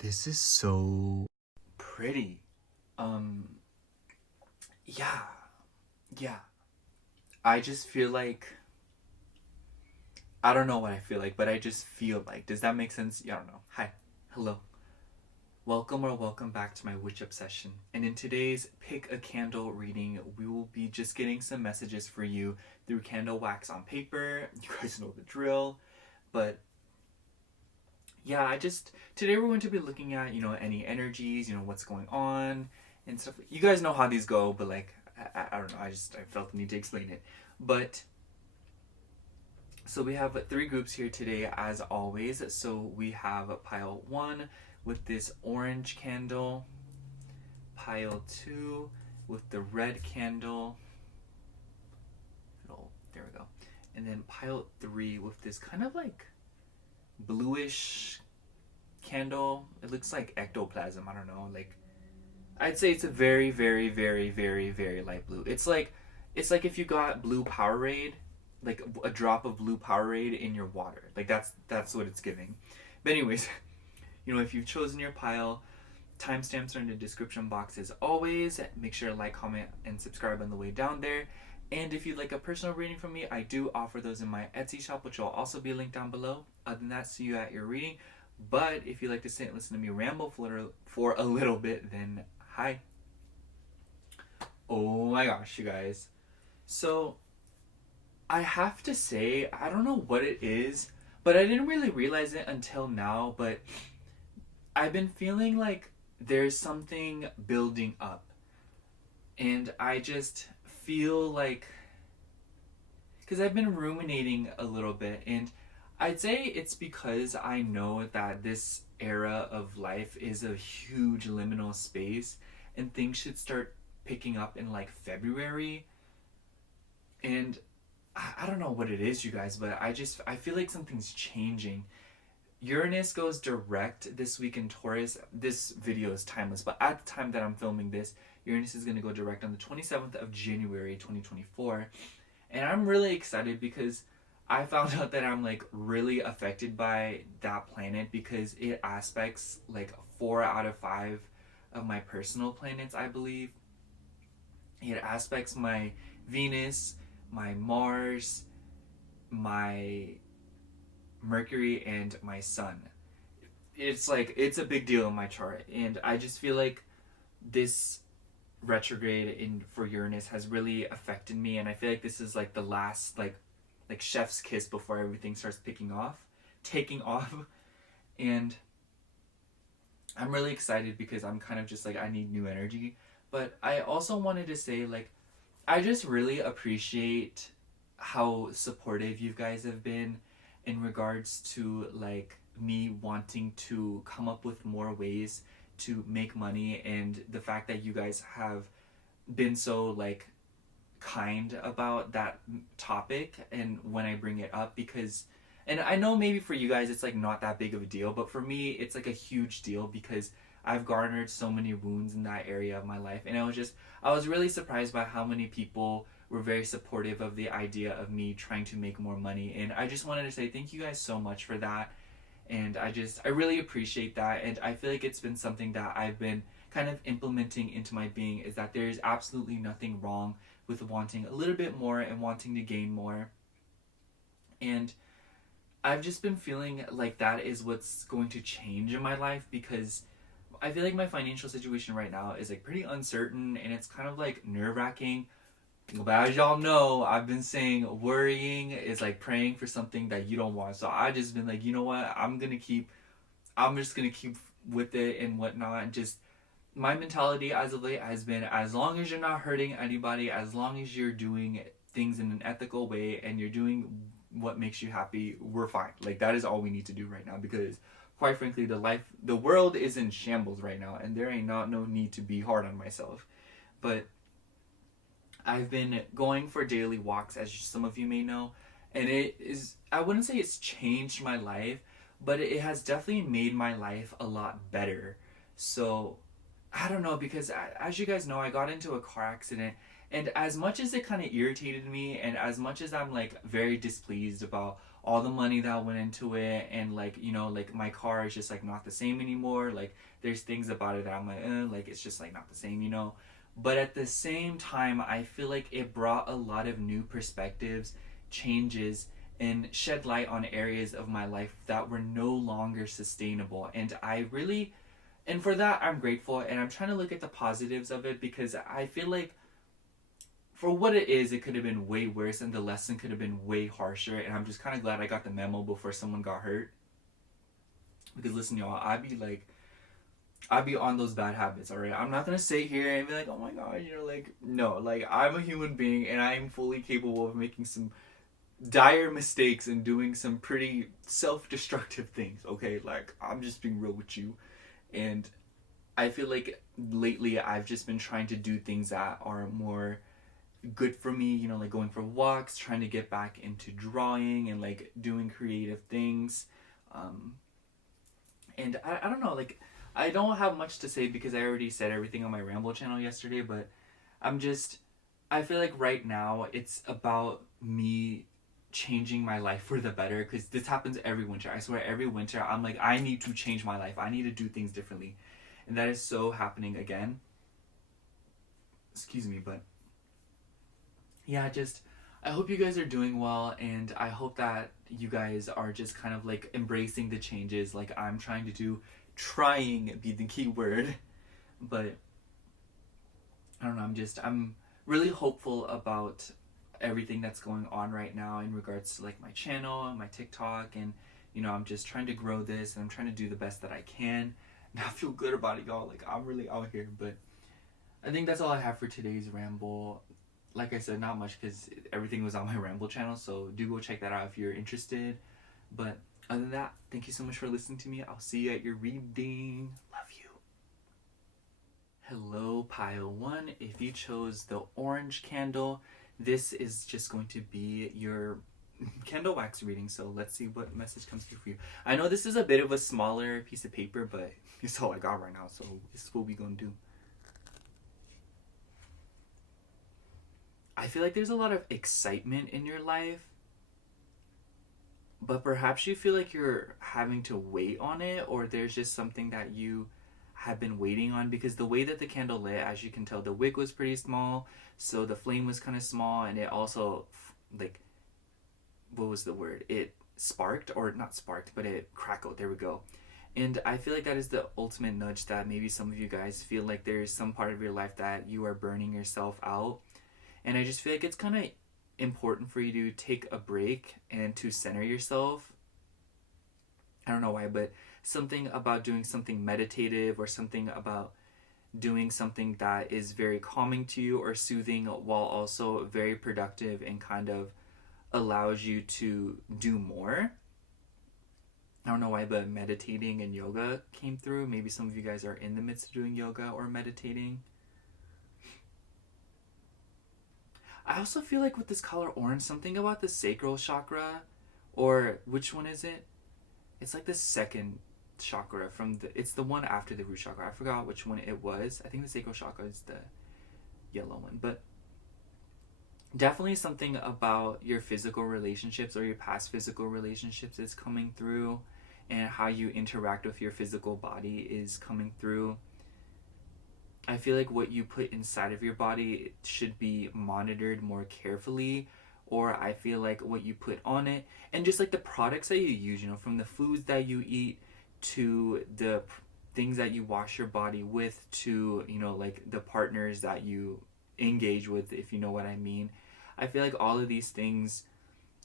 This is so pretty. Yeah. Yeah. I just feel like I don't know what I feel like, but I just feel like. Does that make sense? Yeah, I don't know. Hi. Hello. Welcome or welcome back to my witch obsession. And in today's pick a candle reading, we will be just getting some messages for you through candle wax on paper. You guys know the drill. But yeah, today we're going to be looking at, any energies, what's going on and stuff. You guys know how these go, but like I don't know, I felt the need to explain it. But so we have three groups here today as always. So we have pile 1 with this orange candle, pile 2 with the red candle. Oh, there we go. And then pile 3 with this kind of like bluish candle. It looks like ectoplasm. I don't know. Like, I'd say it's a very, very, very, very, very light blue. It's like if you got blue Powerade, like a drop of blue Powerade in your water. Like that's what it's giving. But anyways, if you've chosen your pile, timestamps are in the description box as always. Make sure to like, comment, and subscribe on the way down there. And if you'd like a personal reading from me, I do offer those in my Etsy shop, which will also be linked down below. Other than that, see you at your reading. But if you'd like to sit and listen to me ramble for a little bit, then hi. Oh my gosh, you guys. So, I have to say, I don't know what it is, but I didn't really realize it until now, but I've been feeling like there's something building up. And I just feel like, because I've been ruminating a little bit, and I'd say it's because I know that this era of life is a huge liminal space and things should start picking up in like February. And I don't know what it is, you guys, but I feel like something's changing. Uranus goes direct this week in Taurus. This video is timeless, but at the time that I'm filming this, Uranus is going to go direct on the 27th of January 2024. And I'm really excited because I found out that I'm like really affected by that planet because it aspects like 4 out of 5 of my personal planets, I believe. It aspects my Venus, my Mars, my Mercury, and my Sun. It's a big deal in my chart, and I just feel like this retrograde in for Uranus has really affected me, and I feel like this is like the last like chef's kiss before everything starts taking off. And I'm really excited because I'm kind of just like, I need new energy. But I also wanted to say, like, I just really appreciate how supportive you guys have been in regards to like me wanting to come up with more ways to make money, and the fact that you guys have been so like kind about that topic and when I bring it up, because, and I know maybe for you guys it's like not that big of a deal, but for me it's like a huge deal because I've garnered so many wounds in that area of my life. And I was really surprised by how many people were very supportive of the idea of me trying to make more money. And I just wanted to say thank you guys so much for that. And I really appreciate that. And I feel like it's been something that I've been kind of implementing into my being, is that there is absolutely nothing wrong with wanting a little bit more and wanting to gain more. And I've just been feeling like that is what's going to change in my life, because I feel like my financial situation right now is like pretty uncertain, and it's kind of like nerve-wracking. But as y'all know, I've been saying worrying is like praying for something that you don't want. So I just been like, you know what? I'm just gonna keep with it and whatnot. And just my mentality as of late has been, as long as you're not hurting anybody, as long as you're doing things in an ethical way and you're doing what makes you happy, we're fine. Like, that is all we need to do right now, because quite frankly, the world is in shambles right now, and there ain't no need to be hard on myself. But I've been going for daily walks, as some of you may know, and I wouldn't say it's changed my life, but it has definitely made my life a lot better. So, I don't know, because as you guys know, I got into a car accident, and as much as it kind of irritated me, and as much as I'm like very displeased about all the money that went into it, and like, you know, like my car is just like not the same anymore. Like there's things about it that I'm like it's just like not the same, you know. But at the same time, I feel like it brought a lot of new perspectives, changes, and shed light on areas of my life that were no longer sustainable. And I really, and for that, I'm grateful. And I'm trying to look at the positives of it, because I feel like for what it is, it could have been way worse, and the lesson could have been way harsher. And I'm just kind of glad I got the memo before someone got hurt. Because listen, y'all, I'd be on those bad habits, alright? I'm not gonna sit here and be like, oh my god, you know, like, no, like, I'm a human being and I'm fully capable of making some dire mistakes and doing some pretty self-destructive things, okay? Like, I'm just being real with you. And I feel like lately I've just been trying to do things that are more good for me, you know, like going for walks, trying to get back into drawing and like doing creative things. Um, and I don't know, like, I don't have much to say because I already said everything on my Ramble channel yesterday, but I'm just, I feel like right now it's about me changing my life for the better, because this happens every winter. I swear, every winter I'm like, I need to change my life. I need to do things differently. And that is so happening again. Excuse me, but yeah, just I hope you guys are doing well, and I hope that you guys are just kind of like embracing the changes like I'm trying to do. Trying be the key word. But I don't know, I'm really hopeful about everything that's going on right now in regards to like my channel and my TikTok, and you know, I'm just trying to grow this and I'm trying to do the best that I can. And I feel good about it, y'all. Like, I'm really out here. But I think that's all I have for today's ramble. Like I said, not much because everything was on my Ramble channel, so do go check that out if you're interested. But other than that, thank you so much for listening to me. I'll see you at your reading. Love you. Hello, pile one. If you chose the orange candle, this is just going to be your candle wax reading. So let's see what message comes through for you. I know this is a bit of a smaller piece of paper, but it's all I got right now, so this is what we're going to do. I feel like there's a lot of excitement in your life, but perhaps you feel like you're having to wait on it, or there's just something that you have been waiting on, because the way that the candle lit, as you can tell, the wick was pretty small, so the flame was kind of small, and it also, like, what was the word? It sparked, or not sparked, but it crackled. There we go. And I feel like that is the ultimate nudge that maybe some of you guys feel like there is some part of your life that you are burning yourself out. And I just feel like it's kind of important for you to take a break and to center yourself. I don't know why, but something about doing something meditative, or something about doing something that is very calming to you or soothing while also very productive and kind of allows you to do more. I don't know why, but meditating and yoga came through. Maybe some of you guys are in the midst of doing yoga or meditating. I also feel like with this color orange, something about the sacral chakra, or which one is it? It's like the second chakra it's the one after the root chakra. I forgot which one it was. I think the sacral chakra is the yellow one, but definitely something about your physical relationships or your past physical relationships is coming through, and how you interact with your physical body is coming through. I feel like what you put inside of your body should be monitored more carefully, or I feel like what you put on it, and just like the products that you use, you know, from the foods that you eat to the things that you wash your body with, to, you know, like the partners that you engage with, if you know what I mean. I feel like all of these things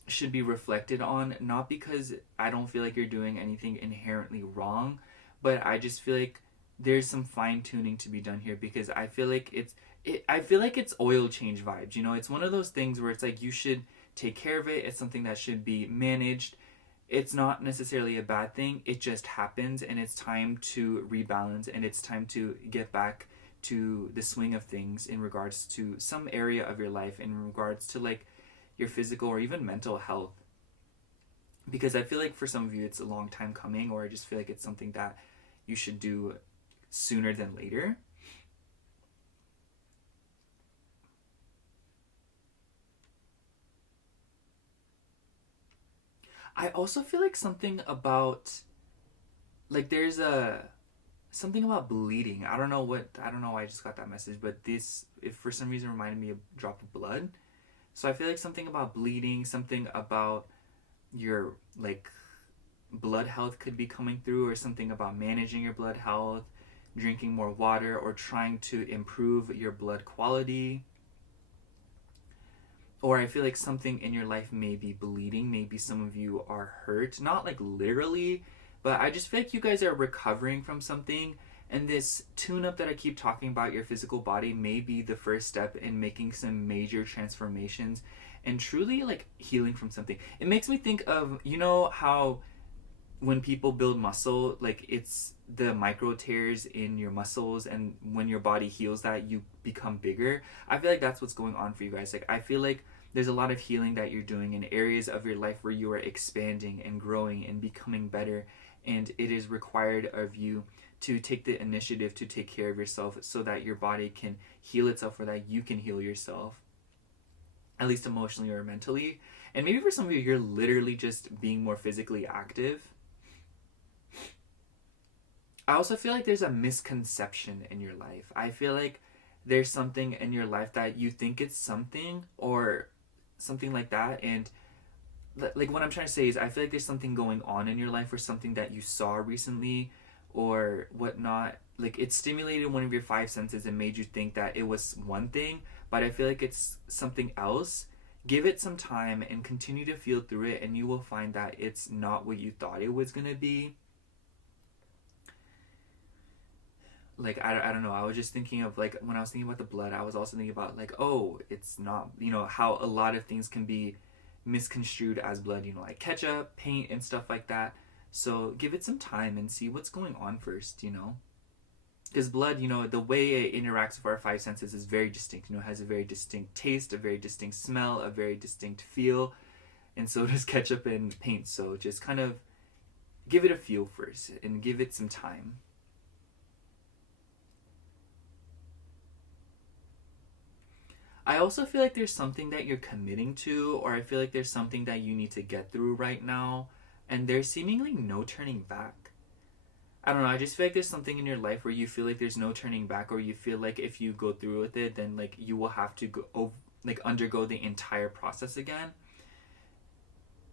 should be reflected on, not because I don't feel like you're doing anything inherently wrong, but I just feel like there's some fine tuning to be done here, because I feel like it's oil change vibes. You know, it's one of those things where it's like you should take care of it. It's something that should be managed. It's not necessarily a bad thing. It just happens, and it's time to rebalance, and it's time to get back to the swing of things in regards to some area of your life, in regards to like your physical or even mental health. Because I feel like for some of you it's a long time coming, or I just feel like it's something that you should do sooner than later. I also feel like something about, like, there's a something about bleeding. I don't know why I just got that message, but this, if for some reason, reminded me of a drop of blood. So I feel like something about bleeding, something about your, like, blood health could be coming through, or something about managing your blood health, drinking more water, or trying to improve your blood quality. Or I feel like something in your life may be bleeding. Maybe some of you are hurt. Not like literally, but I just feel like you guys are recovering from something. And this tune up that I keep talking about, your physical body, may be the first step in making some major transformations and truly like healing from something. It makes me think of, you know, how when people build muscle, like it's the micro tears in your muscles, and when your body heals that, you become bigger. I feel like that's what's going on for you guys. Like I feel like there's a lot of healing that you're doing in areas of your life where you are expanding and growing and becoming better, and it is required of you to take the initiative to take care of yourself so that your body can heal itself, or that you can heal yourself, at least emotionally or mentally. And maybe for some of you, you're literally just being more physically active. I also feel like there's a misconception in your life. I feel like there's something in your life that you think it's something, or something like that. And like what I'm trying to say is, I feel like there's something going on in your life, or something that you saw recently or whatnot. Like it stimulated one of your five senses and made you think that it was one thing, but I feel like it's something else. Give it some time and continue to feel through it, and you will find that it's not what you thought it was going to be. Like I don't know, I was just thinking of, like, when I was thinking about the blood, I was also thinking about, like, oh, it's not, you know, how a lot of things can be misconstrued as blood, you know, like ketchup, paint, and stuff like that. So give it some time and see what's going on first, you know, because blood, you know, the way it interacts with our five senses is very distinct. You know, it has a very distinct taste, a very distinct smell, a very distinct feel, and so does ketchup and paint. So just kind of give it a feel first and give it some time. I also feel like there's something that you're committing to, or I feel like there's something that you need to get through right now, and there's seemingly no turning back. I don't know, I just feel like there's something in your life where you feel like there's no turning back, or you feel like if you go through with it, then like you will have to like undergo the entire process again.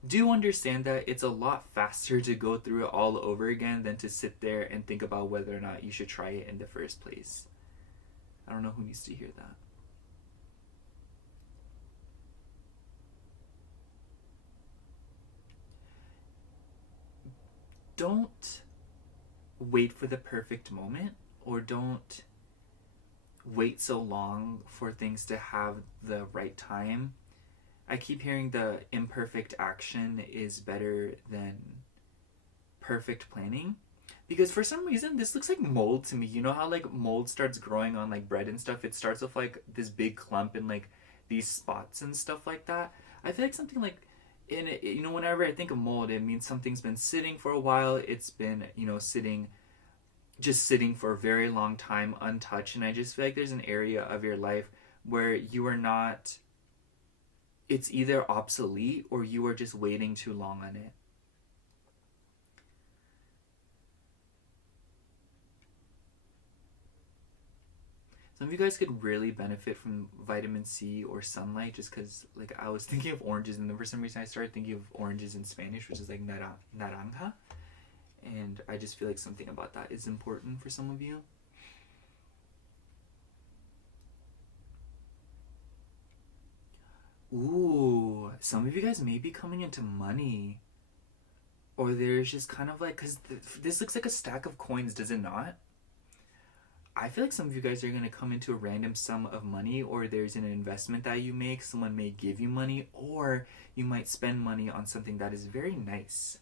Do understand that it's a lot faster to go through it all over again than to sit there and think about whether or not you should try it in the first place. I don't know who needs to hear that. Don't wait for the perfect moment, or don't wait so long for things to have the right time. I keep hearing the imperfect action is better than perfect planning, because for some reason this looks like mold to me. You know how like mold starts growing on like bread and stuff? It starts with like this big clump and like these spots and stuff like that. I feel like something like in it, you know, whenever I think of mold, it means something's been sitting for a while. It's been, you know, just sitting for a very long time untouched. And I just feel like there's an area of your life where you are not, it's either obsolete or you are just waiting too long on it. Some of you guys could really benefit from vitamin C or sunlight, just because, like, I was thinking of oranges, and then for some reason I started thinking of oranges in Spanish, which is like naranja. And I just feel like something about that is important for some of you. Ooh, some of you guys may be coming into money. Or there's just kind of like, because this looks like a stack of coins, does it not? I feel like some of you guys are going to come into a random sum of money, or there's an investment that you make. Someone may give you money, or you might spend money on something that is very nice.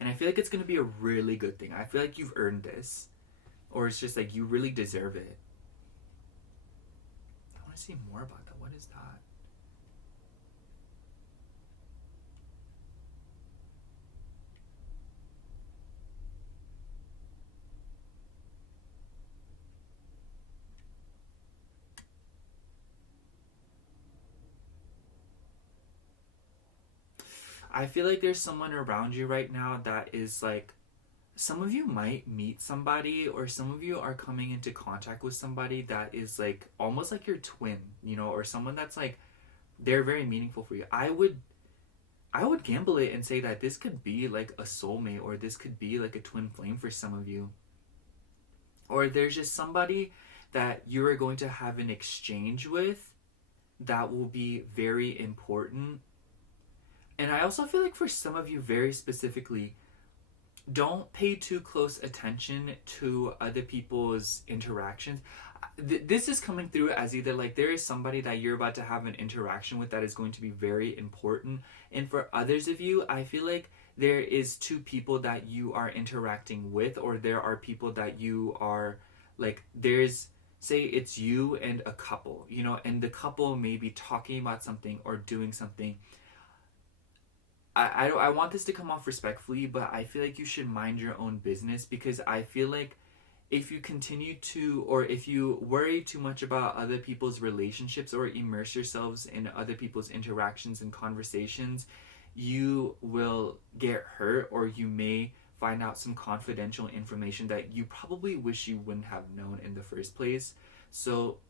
And I feel like it's going to be a really good thing. I feel like you've earned this, or it's just like you really deserve it. I want to see more about that. What is that? I feel like there's someone around you right now that is like, some of you might meet somebody, or some of you are coming into contact with somebody that is like almost like your twin, you know, or someone that's like, they're very meaningful for you. I would gamble it and say that this could be like a soulmate, or this could be like a twin flame for some of you. Or there's just somebody that you are going to have an exchange with that will be very important. And I also feel like for some of you, very specifically, don't pay too close attention to other people's interactions. This is coming through as either like there is somebody that you're about to have an interaction with that is going to be very important. And for others of you, I feel like there is two people that you are interacting with, or there are people that you are like, there's, say it's you and a couple, you know, and the couple may be talking about something or doing something. I want this to come off respectfully, but I feel like you should mind your own business, because I feel like if you continue to, or if you worry too much about other people's relationships or immerse yourselves in other people's interactions and conversations, you will get hurt, or you may find out some confidential information that you probably wish you wouldn't have known in the first place. So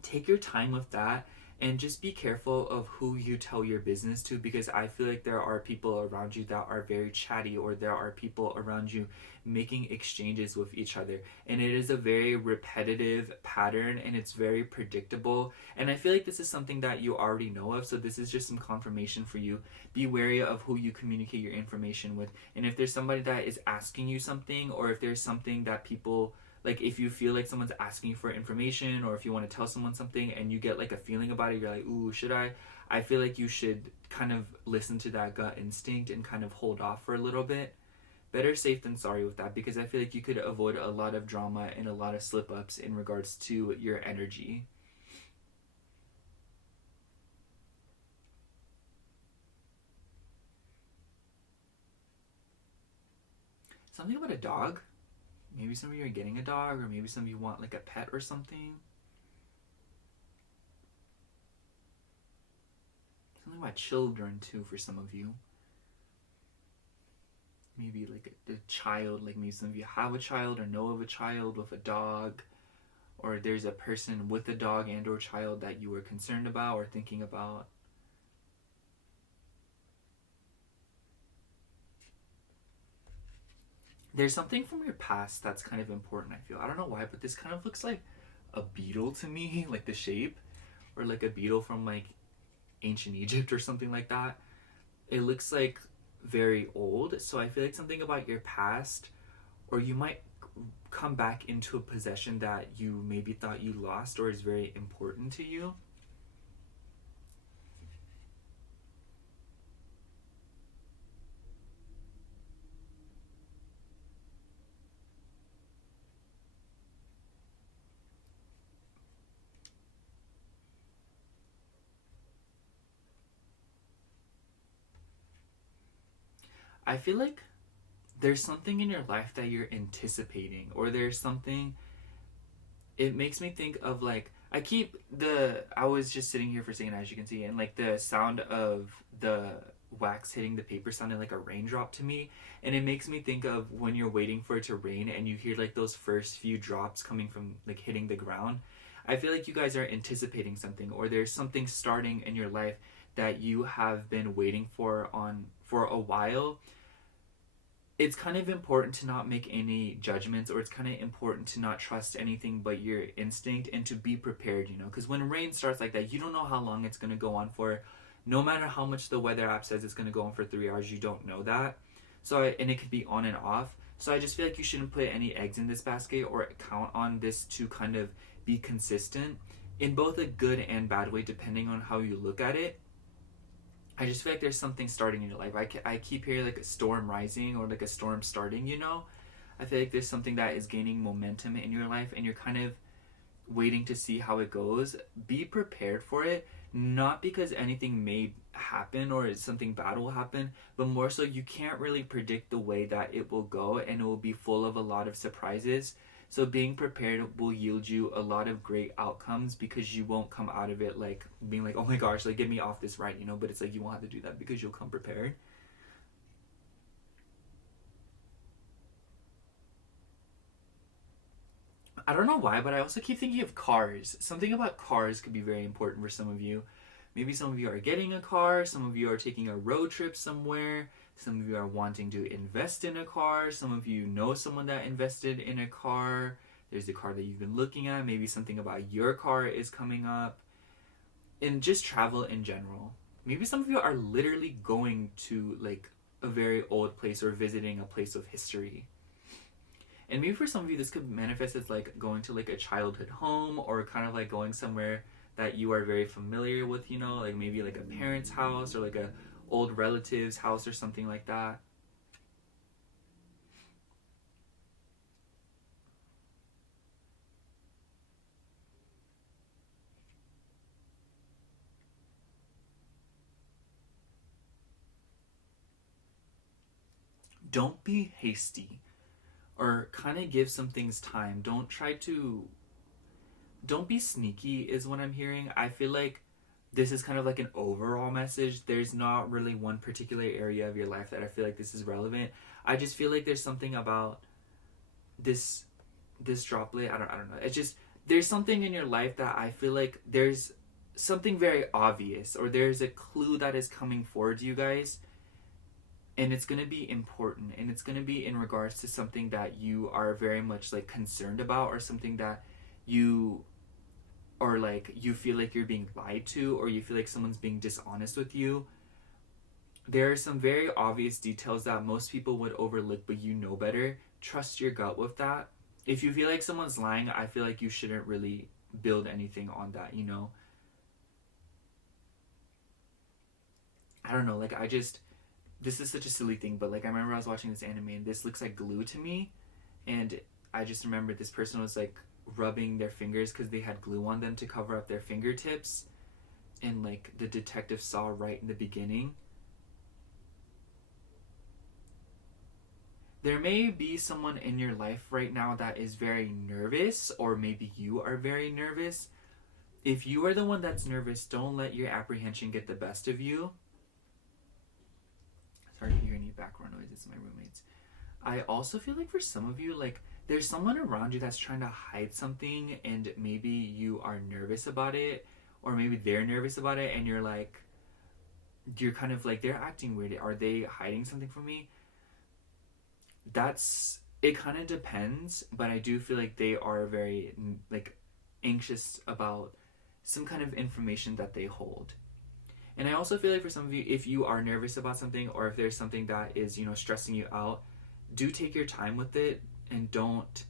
take your time with that, and just be careful of who you tell your business to, because I feel like there are people around you that are very chatty, or there are people around you making exchanges with each other, and it is a very repetitive pattern, and it's very predictable. And I feel like this is something that you already know of, so this is just some confirmation for you. Be wary of who you communicate your information with, and if there's somebody that is asking you something, or if there's something that people, like if you feel like someone's asking you for information, or if you want to tell someone something and you get like a feeling about it, you're like, ooh, should I feel like you should kind of listen to that gut instinct and kind of hold off for a little bit. Better safe than sorry with that, because I feel like you could avoid a lot of drama and a lot of slip ups in regards to your energy. Something about a dog. Maybe some of you are getting a dog, or maybe some of you want like a pet or something. Something about children too for some of you. Maybe like a child, like maybe some of you have a child or know of a child with a dog, or there's a person with a dog and or child that you were concerned about or thinking about. There's something from your past that's kind of important, I feel. I don't know why, but this kind of looks like a beetle to me, like the shape, or like a beetle from like ancient Egypt or something like that. It looks like very old, so I feel like something about your past, or you might come back into a possession that you maybe thought you lost or is very important to you. I feel like there's something in your life that you're anticipating, or there's something, it makes me think of like, I was just sitting here for a second, as you can see, and like the sound of the wax hitting the paper sounded like a raindrop to me, and it makes me think of when you're waiting for it to rain and you hear like those first few drops coming from like hitting the ground. I feel like you guys are anticipating something, or there's something starting in your life that you have been waiting for a while. It's kind of important to not make any judgments, or it's kind of important to not trust anything but your instinct, and to be prepared, you know, because when rain starts like that, you don't know how long it's going to go on for. No matter how much the weather app says it's going to go on for 3 hours, you don't know that. And it could be on and off. So I just feel like you shouldn't put any eggs in this basket, or count on this to kind of be consistent in both a good and bad way, depending on how you look at it. I just feel like there's something starting in your life. I keep hearing like a storm rising, or like a storm starting, you know? I feel like there's something that is gaining momentum in your life, and you're kind of waiting to see how it goes. Be prepared for it, not because anything may happen or something bad will happen, but more so you can't really predict the way that it will go, and it will be full of a lot of surprises. So being prepared will yield you a lot of great outcomes because you won't come out of it like being like, oh my gosh, like get me off this ride, you know, but it's like you won't have to do that because you'll come prepared. I don't know why, but I also keep thinking of cars. Something about cars could be very important for some of you. Maybe some of you are getting a car, some of you are taking a road trip somewhere, some of you are wanting to invest in a car, some of you know someone that invested in a car. There's a car that you've been looking at, maybe something about your car is coming up, and just travel in general. Maybe some of you are literally going to like a very old place or visiting a place of history. And maybe for some of you, this could manifest as like going to like a childhood home or kind of like going somewhere that you are very familiar with, you know, like maybe like a parent's house or like a old relative's house or something like that. Don't be hasty or kind of give some things time. Don't be sneaky is what I'm hearing. I feel like this is kind of like an overall message. There's not really one particular area of your life that I feel like this is relevant. I just feel like there's something about this droplet. I don't know. It's just there's something in your life that I feel like there's something very obvious or there's a clue that is coming forward to you guys, and it's going to be important, and it's going to be in regards to something that you are very much like concerned about or something that you or like you feel like you're being lied to or you feel like someone's being dishonest with you. There are some very obvious details that most people would overlook, but you know better. Trust your gut with that. If you feel like someone's lying, I feel like you shouldn't really build anything on that, you know? I don't know, like I just this is such a silly thing, but like I remember I was watching this anime and this looks like glue to me, and I just remember this person was like rubbing their fingers because they had glue on them to cover up their fingertips, and like the detective saw right in the beginning. There may be someone in your life right now that is very nervous, or maybe you are very nervous. If you are the one that's nervous, don't let your apprehension get the best of you. Sorry to hear any background noises, my roommates. I also feel like for some of you, like there's someone around you that's trying to hide something, and maybe you are nervous about it, or maybe they're nervous about it, and you're kind of like they're acting weird. Are they hiding something from me? That's it. Kind of depends, but I do feel like they are very like anxious about some kind of information that they hold. And I also feel like for some of you, if you are nervous about something or if there's something that is, you know, stressing you out, do take your time with it, and don't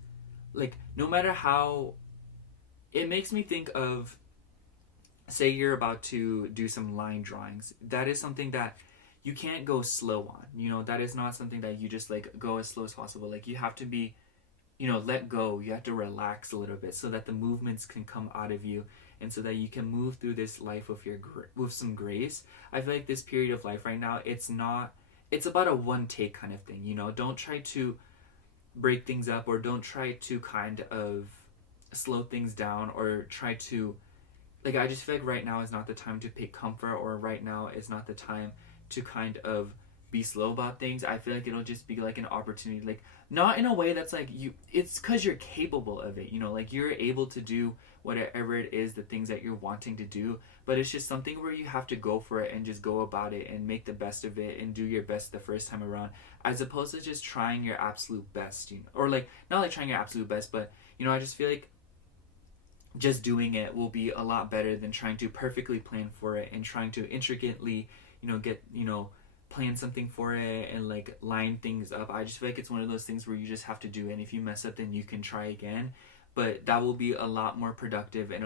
like no matter how it makes me think of, say you're about to do some line drawings. That is something that you can't go slow on. You know, that is not something that you just like go as slow as possible. Like you have to be, you know, let go. You have to relax a little bit so that the movements can come out of you, and so that you can move through this life with some grace. I feel like this period of life right now, it's about a one take kind of thing, you know. Don't try to break things up, or don't try to kind of slow things down, or try to like I just feel like right now is not the time to pick comfort, or right now is not the time to kind of be slow about things. I feel like it'll just be like an opportunity, like not in a way that's like you it's because you're capable of it, you know, like you're able to do whatever it is, the things that you're wanting to do, but it's just something where you have to go for it and just go about it and make the best of it and do your best the first time around, as opposed to just trying your absolute best, you know, or like not like trying your absolute best, but you know, I just feel like just doing it will be a lot better than trying to perfectly plan for it and trying to intricately, you know, get, you know, plan something for it and like line things up. I just feel like it's one of those things where you just have to do it, and if you mess up then you can try again, but that will be a lot more productive and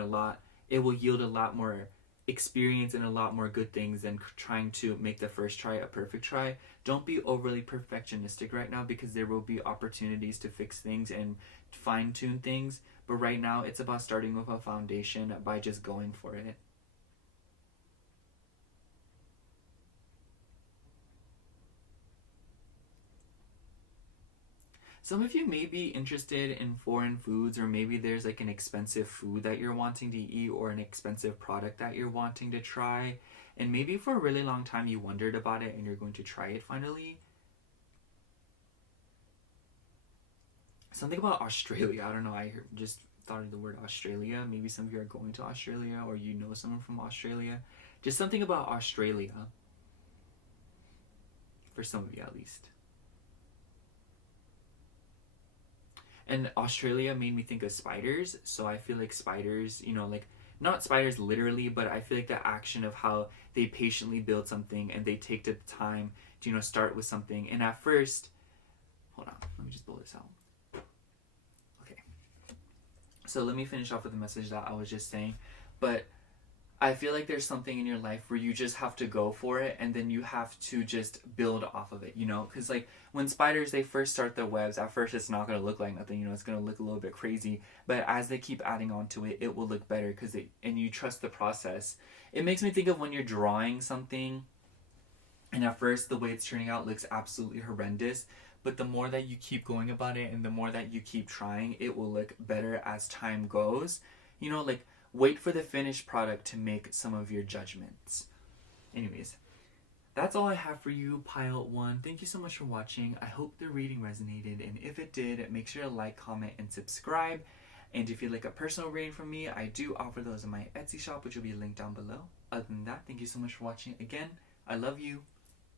it will yield a lot more experience and a lot more good things than trying to make the first try a perfect try. Don't be overly perfectionistic right now, because there will be opportunities to fix things and fine tune things, but right now it's about starting with a foundation by just going for it. Some of you may be interested in foreign foods, or maybe there's like an expensive food that you're wanting to eat, or an expensive product that you're wanting to try. And maybe for a really long time you wondered about it and you're going to try it finally. Something about Australia. I don't know. Just thought of the word Australia. Maybe some of you are going to Australia, or you know someone from Australia. Just something about Australia. For some of you, at least. And Australia made me think of spiders. So I feel like spiders, like not spiders literally, but I feel like the action of how they patiently build something and they take the time to, start with something. And at first, hold on, let me just blow this out. So let me finish off with the message that I was just saying. But I feel like there's something in your life where you just have to go for it, and then you have to just build off of it, Because like when spiders, they first start their webs, at first it's not going to look like nothing, it's going to look a little bit crazy. But as they keep adding on to it, it will look better and you trust the process. It makes me think of when you're drawing something, and at first the way it's turning out looks absolutely horrendous. But the more that you keep going about it and the more that you keep trying, it will look better as time goes. Like wait for the finished product to make some of your judgments. Anyways, that's all I have for you, Pile 1. Thank you so much for watching. I hope the reading resonated, and if it did, make sure to like, comment, and subscribe. And if you'd like a personal reading from me, I do offer those in my Etsy shop, which will be linked down below. Other than that, thank you so much for watching. Again, I love you.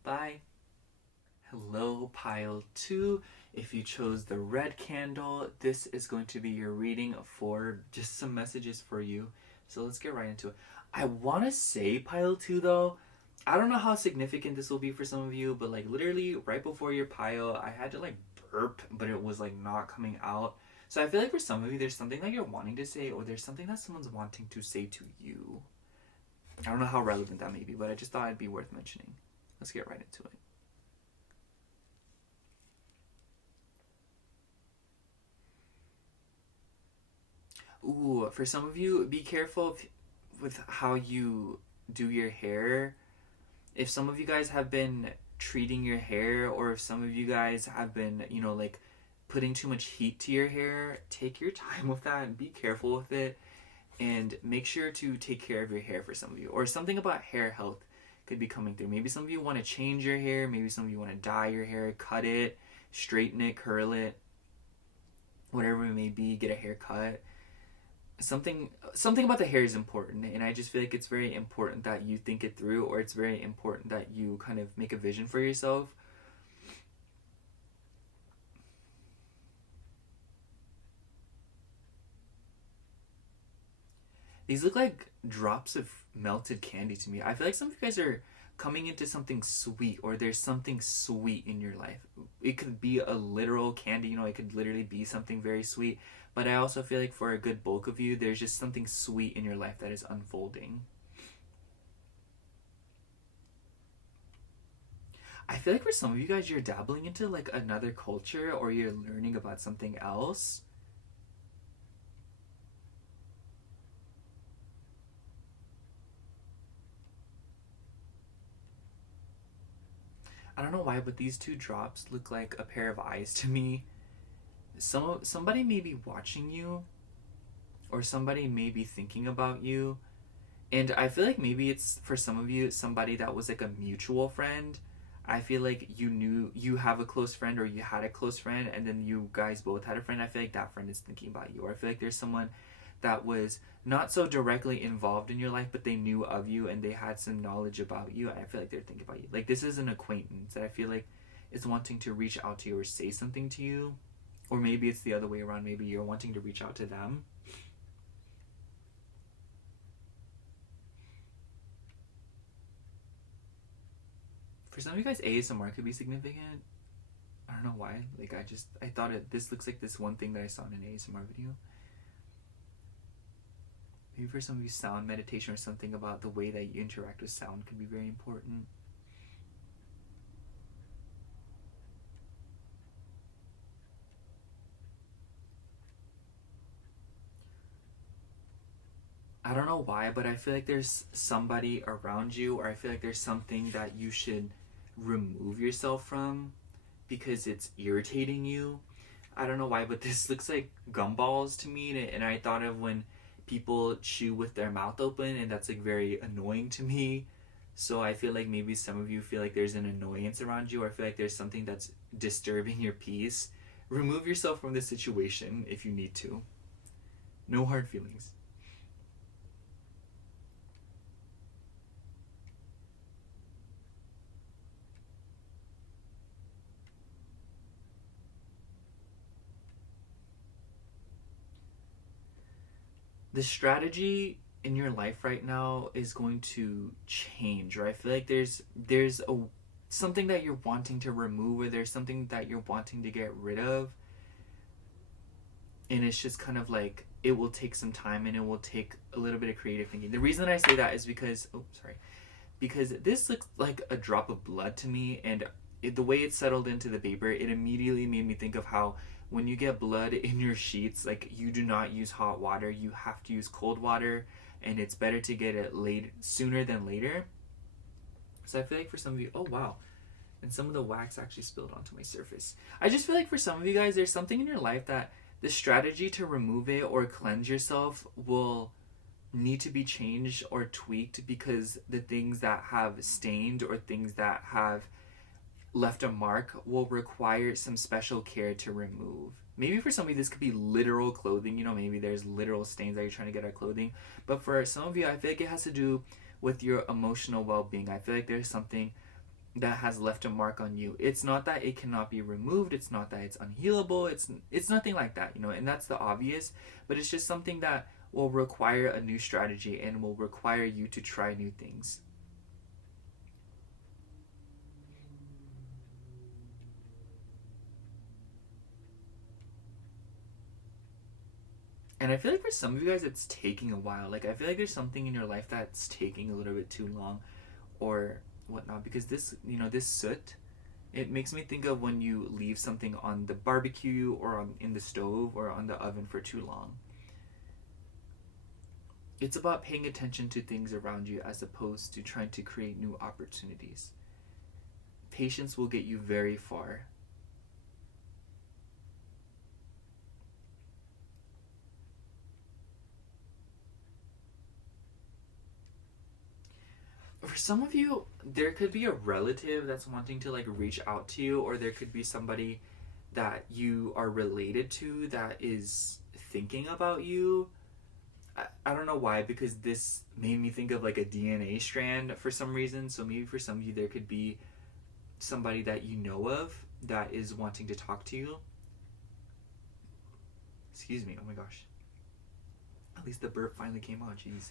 Bye. Hello, Pile 2. If you chose the red candle, this is going to be your reading for just some messages for you. So let's get right into it. I want to say, Pile 2, though, I don't know how significant this will be for some of you, but like literally right before your pile, I had to like burp, but it was like not coming out. So I feel like for some of you, there's something that you're wanting to say, or there's something that someone's wanting to say to you. I don't know how relevant that may be, but I just thought it'd be worth mentioning. Let's get right into it. Ooh, for some of you, be careful with how you do your hair. If some of you guys have been treating your hair, or if some of you guys have been, like putting too much heat to your hair, take your time with that and be careful with it. And make sure to take care of your hair for some of you. Or something about hair health could be coming through. Maybe some of you want to change your hair. Maybe some of you want to dye your hair, cut it, straighten it, curl it, whatever it may be, get a haircut. Something about the hair is important, and I just feel like it's very important that you think it through, or it's very important that you kind of make a vision for yourself. These look like drops of melted candy to me. I feel like some of you guys are coming into something sweet, or there's something sweet in your life. It could be a literal candy, it could literally be something very sweet. But I also feel like for a good bulk of you, there's just something sweet in your life that is unfolding. I feel like for some of you guys, you're dabbling into like another culture, or you're learning about something else. I don't know why, but these two drops look like a pair of eyes to me. Somebody may be watching you, or somebody may be thinking about you. And I feel like maybe it's, for some of you, somebody that was like a mutual friend. I feel like you have a close friend, or you had a close friend, and then you guys both had a friend. I feel like that friend is thinking about you. Or I feel like there's someone that was not so directly involved in your life, but they knew of you and they had some knowledge about you. I feel like they're thinking about you. Like this is an acquaintance that I feel like is wanting to reach out to you or say something to you. Or maybe it's the other way around. Maybe you're wanting to reach out to them. For some of you guys, ASMR could be significant. I don't know why. Like I thought this looks like this one thing that I saw in an ASMR video. Maybe for some of you, sound meditation or something about the way that you interact with sound could be very important. I don't know why, but I feel like there's somebody around you, or I feel like there's something that you should remove yourself from because it's irritating you. I don't know why, but this looks like gumballs to me, and I thought of when people chew with their mouth open, and that's like very annoying to me. So I feel like maybe some of you feel like there's an annoyance around you, or feel like there's something that's disturbing your peace. Remove yourself from the situation if you need to. No hard feelings. The strategy in your life right now is going to change, or I feel like there's a something that you're wanting to remove, or there's something that you're wanting to get rid of, and it's just kind of like it will take some time and it will take a little bit of creative thinking. The reason I say that is because because this looks like a drop of blood to me, and the way it settled into the paper, it immediately made me think of how when you get blood in your sheets, like you do not use hot water, you have to use cold water, and it's better to get it late sooner than later. So I feel like for some of you, oh wow, and some of the wax actually spilled onto my surface. I just feel like for some of you guys, there's something in your life that the strategy to remove it or cleanse yourself will need to be changed or tweaked, because the things that have stained or things that have left a mark will require some special care to remove. Maybe for some of you this could be literal clothing, maybe there's literal stains that you're trying to get out of clothing. But for some of you, I feel like it has to do with your emotional well-being. I feel like there's something that has left a mark on you. It's not that it cannot be removed, it's not that it's unhealable, it's nothing like that, and that's the obvious, but it's just something that will require a new strategy and will require you to try new things. And I feel like for some of you guys, it's taking a while. Like, I feel like there's something in your life that's taking a little bit too long or whatnot. Because this soot, it makes me think of when you leave something on the barbecue or in the stove or on the oven for too long. It's about paying attention to things around you as opposed to trying to create new opportunities. Patience will get you very far. For some of you, there could be a relative that's wanting to like reach out to you, or there could be somebody that you are related to that is thinking about you. I don't know why, because this made me think of like a DNA strand for some reason. So maybe for some of you, there could be somebody that you know of that is wanting to talk to you. Excuse me, oh my gosh. At least the burp finally came out, jeez.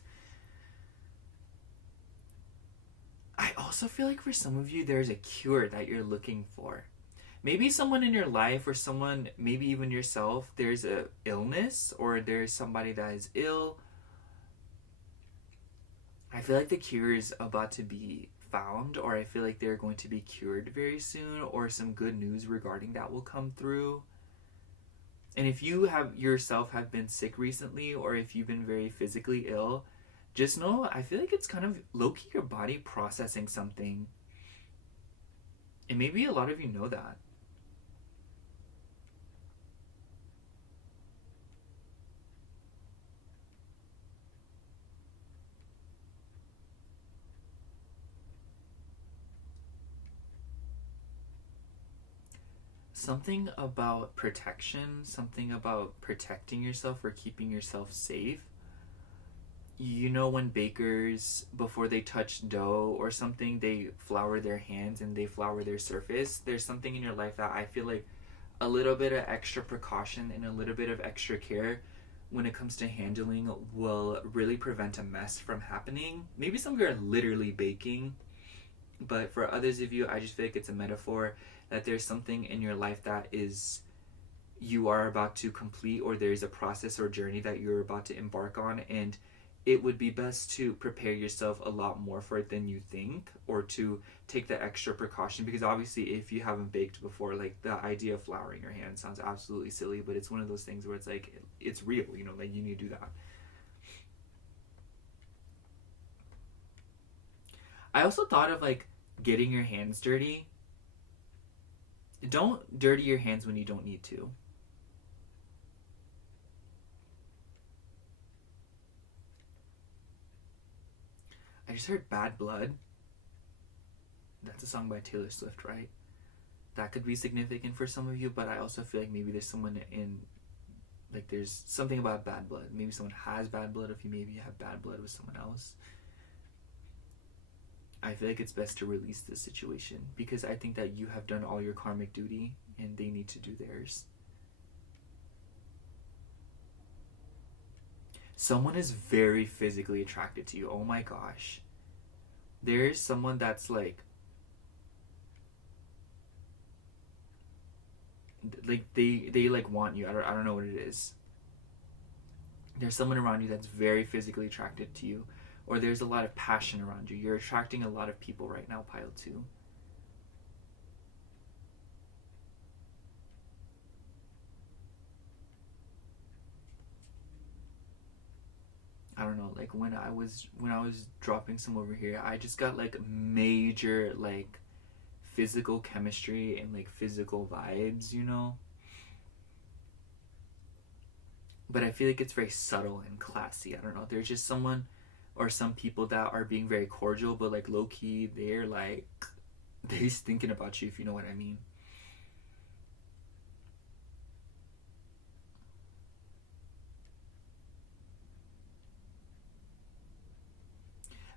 I also feel like for some of you, there's a cure that you're looking for. Maybe someone in your life, or someone, maybe even yourself, there's a illness, or there's somebody that is ill. I feel like the cure is about to be found, or I feel like they're going to be cured very soon, or some good news regarding that will come through. And if you have yourself have been sick recently, or if you've been very physically ill, just know, I feel like it's kind of low-key your body processing something. And maybe a lot of you know that. Something about protection, something about protecting yourself or keeping yourself safe. When bakers, before they touch dough or something, they flour their hands and they flour their surface. There's something in your life that I feel like a little bit of extra precaution and a little bit of extra care when it comes to handling will really prevent a mess from happening. Maybe some of you are literally baking, but for others of you, I just feel like it's a metaphor that there's something in your life that is you are about to complete, or there's a process or journey that you're about to embark on, and it would be best to prepare yourself a lot more for it than you think, or to take the extra precaution, because obviously if you haven't baked before, like the idea of flouring your hands sounds absolutely silly, but it's one of those things where it's like it's real, like you need to do that. I also thought of like getting your hands dirty. Don't dirty your hands when you don't need to. I just heard Bad Blood. That's a song by Taylor Swift, right? That could be significant for some of you, but I also feel like maybe there's someone in, like, there's something about bad blood. Maybe someone has bad blood if you maybe have bad blood with someone else. I feel like it's best to release this situation because I think that you have done all your karmic duty and they need to do theirs. Someone is very physically attracted to you. Oh my gosh. There's someone that's like they like want you. I don't know what it is. There's someone around you that's very physically attracted to you, or there's a lot of passion around you. You're attracting a lot of people right now, pile 2. I don't know, like when I was dropping some over here, I just got like major like physical chemistry and like physical vibes, you know? But I feel like it's very subtle and classy. I don't know. There's just someone or some people that are being very cordial, but like low key, they're just thinking about you, if you know what I mean.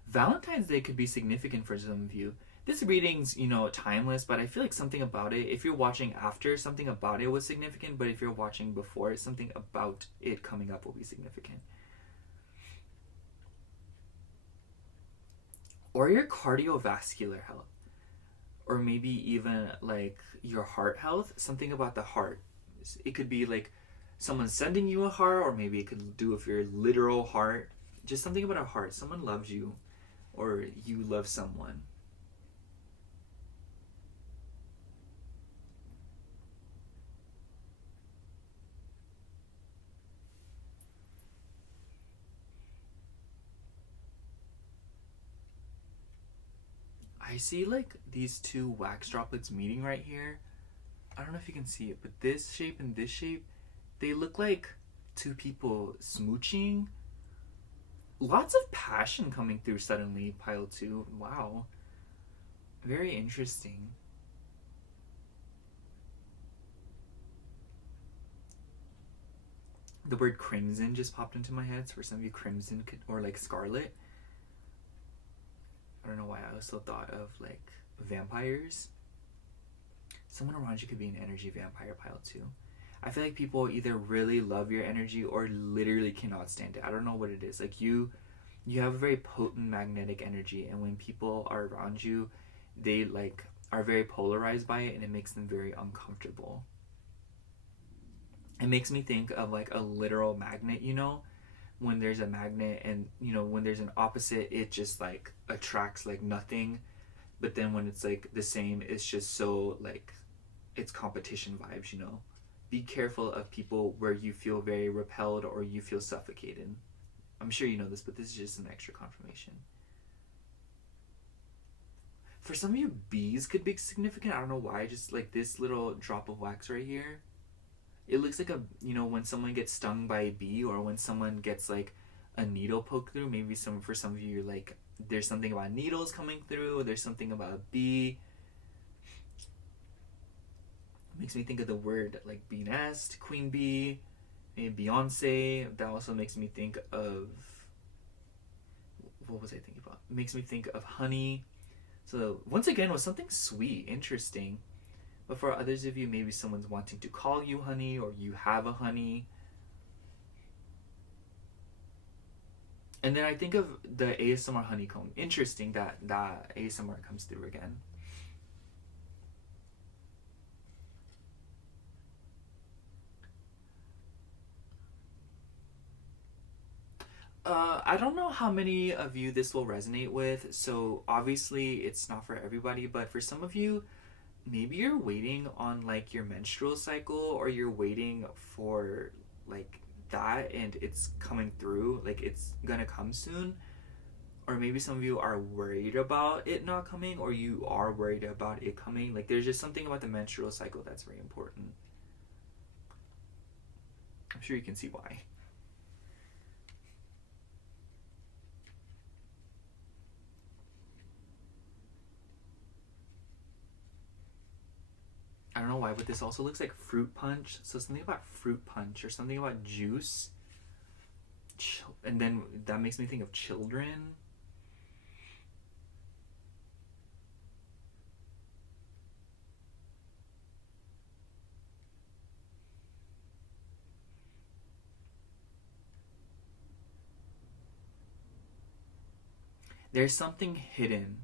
Valentine's Day could be significant for some of you. This reading's, timeless, but I feel like something about it, if you're watching after, something about it was significant, but if you're watching before, something about it coming up will be significant. Or your cardiovascular health. Or maybe even like your heart health, something about the heart. It could be like someone sending you a heart, or maybe it could do with your literal heart. Just something about a heart. Someone loves you, or you love someone. I see like these two wax droplets meeting right here. I don't know if you can see it, but this shape and this shape, they look like two people smooching. Lots of passion coming through suddenly, pile 2. Wow. Very interesting. The word crimson just popped into my head. So for some of you, crimson could, or like scarlet. I don't know why I also thought of like vampires. Someone around you could be an energy vampire, pile 2. I feel like people either really love your energy or literally cannot stand it. I don't know what it is. Like you have a very potent magnetic energy, and when people are around you, they like are very polarized by it, and it makes them very uncomfortable. It makes me think of like a literal magnet, when there's a magnet and when there's an opposite, it just like attracts like nothing. But then when it's like the same, it's just so like it's competition vibes. Be careful of people where you feel very repelled or you feel suffocated. I'm sure you know this, but this is just an extra confirmation. For some of you, bees could be significant. I don't know why, just like this little drop of wax right here. It looks like when someone gets stung by a bee, or when someone gets like a needle poked through. Maybe for some of you, you're like, there's something about needles coming through. There's something about a bee. It makes me think of the word like bee nest, queen bee, maybe Beyonce. That also makes me think of, what was I thinking about? It makes me think of honey. So once again, was something sweet, interesting. But for others of you, maybe someone's wanting to call you honey, or you have a honey. And then I think of the ASMR honeycomb. Interesting that ASMR comes through again. I don't know how many of you this will resonate with, so obviously it's not for everybody, but for some of you, maybe you're waiting on like your menstrual cycle, or you're waiting for like that and it's coming through, like it's gonna come soon. Or maybe some of you are worried about it not coming, or you are worried about it coming. Like there's just something about the menstrual cycle that's very important. I'm sure you can see why. I don't know why, but this also looks like fruit punch. So something about fruit punch or something about juice. And then that makes me think of children. There's something hidden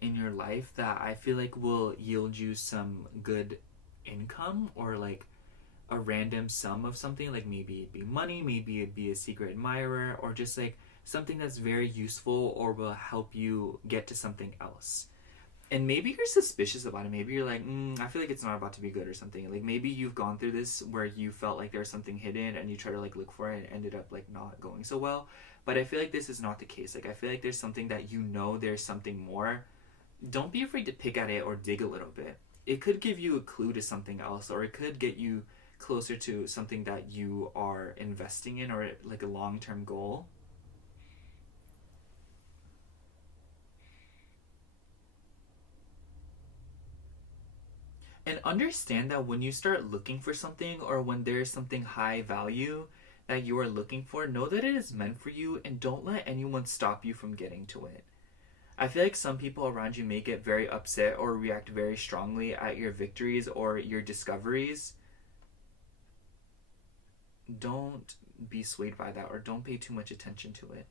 in your life that I feel like will yield you some good income, or like a random sum of something, like maybe it'd be money, maybe it'd be a secret admirer, or just like something that's very useful or will help you get to something else. And maybe you're suspicious about it. Maybe you're like, I feel like it's not about to be good or something. Like maybe you've gone through this where you felt like there's something hidden and you try to like look for it and it ended up like not going so well. But I feel like this is not the case. Like I feel like there's something that you know there's something more. Don't be afraid to pick at it or dig a little bit. It could give you a clue to something else, or it could get you closer to something that you are investing in, or like a long-term goal. And understand that when you start looking for something, or when there's something high value that you are looking for, know that it is meant for you and don't let anyone stop you from getting to it. I feel like some people around you may get very upset or react very strongly at your victories or your discoveries. Don't be swayed by that, or don't pay too much attention to it.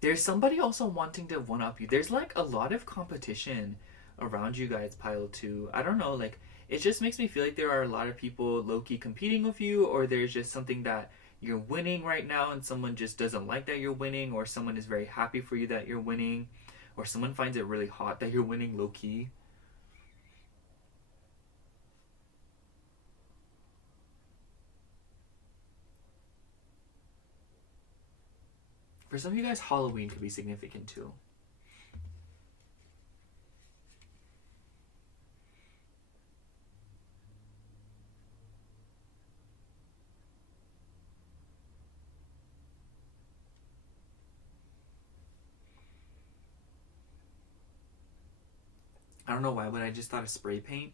There's somebody also wanting to one up you. There's like a lot of competition around you guys, pile two. I don't know, like it just makes me feel like there are a lot of people low key competing with you, or there's just something that you're winning right now and someone just doesn't like that you're winning, or someone is very happy for you that you're winning, or someone finds it really hot that you're winning low key. For some of you guys, Halloween could be significant too. I don't know why, but I just thought of spray paint.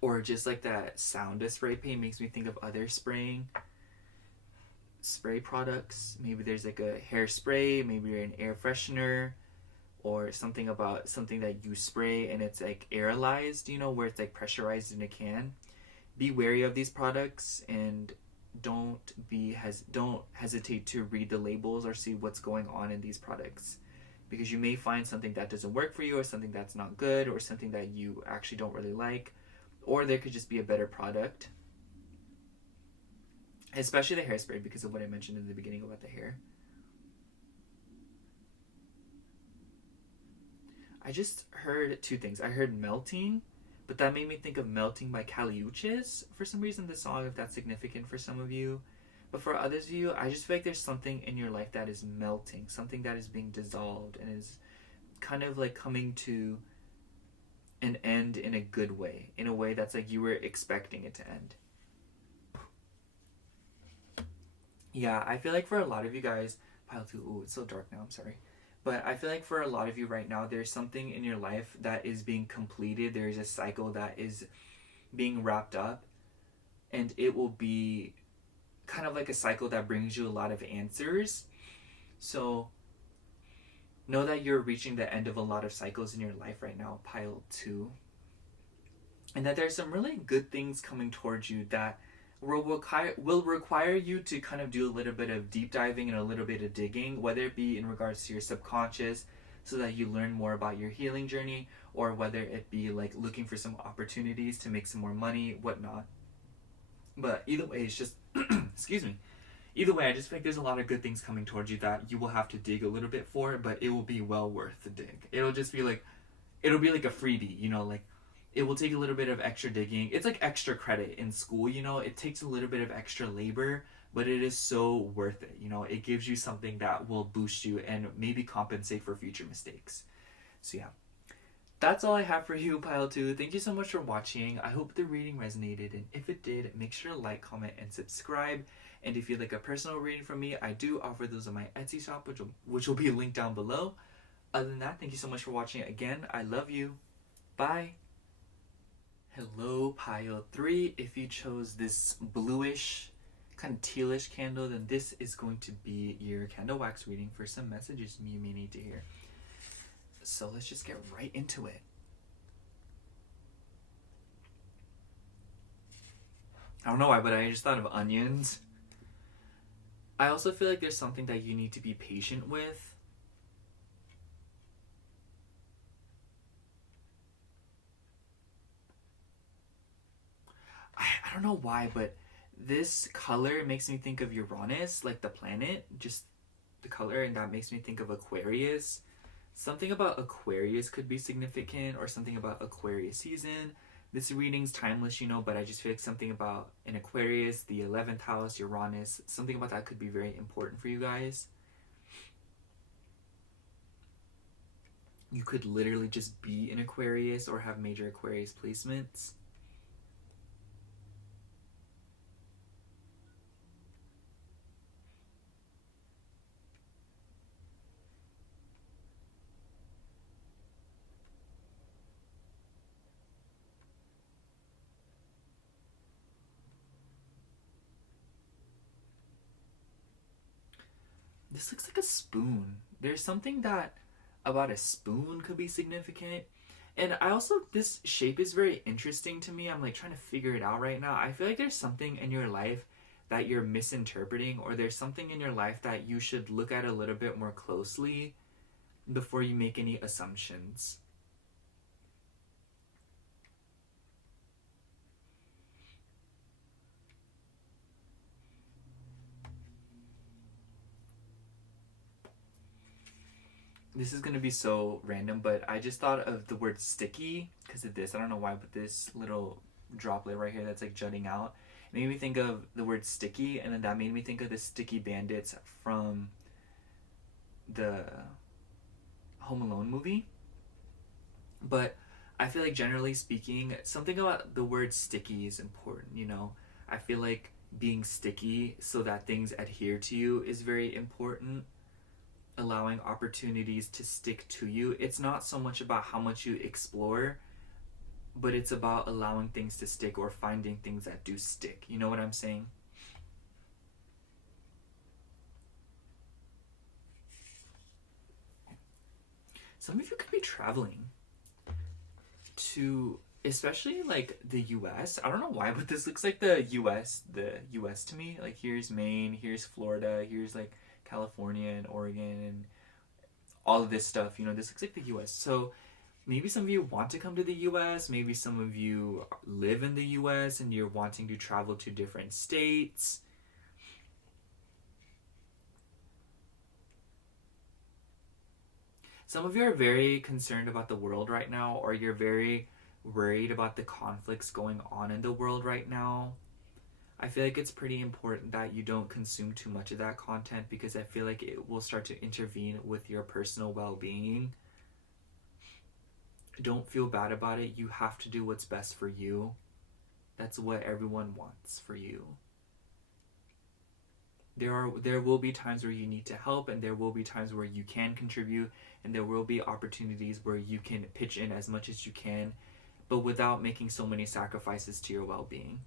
Or just like that sound of spray paint makes me think of other spraying spray products. Maybe there's like a hairspray, maybe an air freshener, or something about something that you spray and it's like aerolized, where it's like pressurized in a can. Be wary of these products, and don't hesitate to read the labels or see what's going on in these products, because you may find something that doesn't work for you, or something that's not good, or something that you actually don't really like, or there could just be a better product, especially the hairspray, because of what I mentioned in the beginning about the hair. I just heard two things. I heard melting, but that made me think of Melting by Caliuches for some reason, the song, if that's significant for some of you. But for others of you, I just feel like there's something in your life that is melting, something that is being dissolved and is kind of like coming to an end in a good way, in a way that's like you were expecting it to end. Yeah, I feel like for a lot of you guys, pile two, ooh, it's so dark now, I'm sorry. But I feel like for a lot of you right now, there's something in your life that is being completed. There's a cycle that is being wrapped up, and it will be kind of like a cycle that brings you a lot of answers. So know that you're reaching the end of a lot of cycles in your life right now, pile two. And that there's some really good things coming towards you that will require you to kind of do a little bit of deep diving and a little bit of digging, whether it be in regards to your subconscious, so that you learn more about your healing journey, or whether it be like looking for some opportunities to make some more money, whatnot. But either way, it's just, excuse me. Either way, I just think there's a lot of good things coming towards you that you will have to dig a little bit for, but it will be well worth the dig. It'll be like a freebie, like it will take a little bit of extra digging. It's like extra credit in school, it takes a little bit of extra labor, but it is so worth it. It gives you something that will boost you and maybe compensate for future mistakes. So yeah, That's all I have for you, Pile 2. Thank you so much for watching. I hope the reading resonated, and if it did, make sure to like, comment, and subscribe. And if you'd like a personal reading from me, I do offer those on my Etsy shop, which will be linked down below. Other than that, thank you so much for watching. Again, I love you. Bye. Hello, Pile 3. If you chose this bluish, kind of tealish candle, then this is going to be your candle wax reading for some messages you may need to hear. So let's just get right into it. I don't know why, but I just thought of onions. I also feel like there's something that you need to be patient with. I don't know why, but this color makes me think of Uranus, like the planet, just the color, and that makes me think of Aquarius. Something about Aquarius could be significant, or something about Aquarius season. This reading's timeless, but I just feel like something about an Aquarius, the 11th house, Uranus, something about that could be very important for you guys. You could literally just be an Aquarius or have major Aquarius placements. This looks like a spoon. There's something that about a spoon could be significant. And I also, this shape is very interesting to me. I'm like trying to figure it out right now. I feel like there's something in your life that you're misinterpreting, or there's something in your life that you should look at a little bit more closely before you make any assumptions. This is gonna be so random, but I just thought of the word sticky because of this. I don't know why, but this little droplet right here that's like jutting out made me think of the word sticky, and then that made me think of the Sticky Bandits from the Home Alone movie. But I feel like generally speaking, something about the word sticky is important. I feel like being sticky so that things adhere to you is very important. Allowing opportunities to stick to you. It's not so much about how much you explore, but it's about allowing things to stick or finding things that do stick. You know what I'm saying? Some of you could be traveling to, especially like the US. I don't know why, but this looks like the US to me. Like here's Maine, here's Florida, here's like California and Oregon and all of this stuff. This looks like the US. So maybe some of you want to come to the US. Maybe some of you live in the US and you're wanting to travel to different states. Some of you are very concerned about the world right now, or you're very worried about the conflicts going on in the world right now. I feel like it's pretty important that you don't consume too much of that content, because I feel like it will start to intervene with your personal well-being. Don't feel bad about it. You have to do what's best for you. That's what everyone wants for you. There will be times where you need to help, and there will be times where you can contribute, and there will be opportunities where you can pitch in as much as you can, but without making so many sacrifices to your well-being.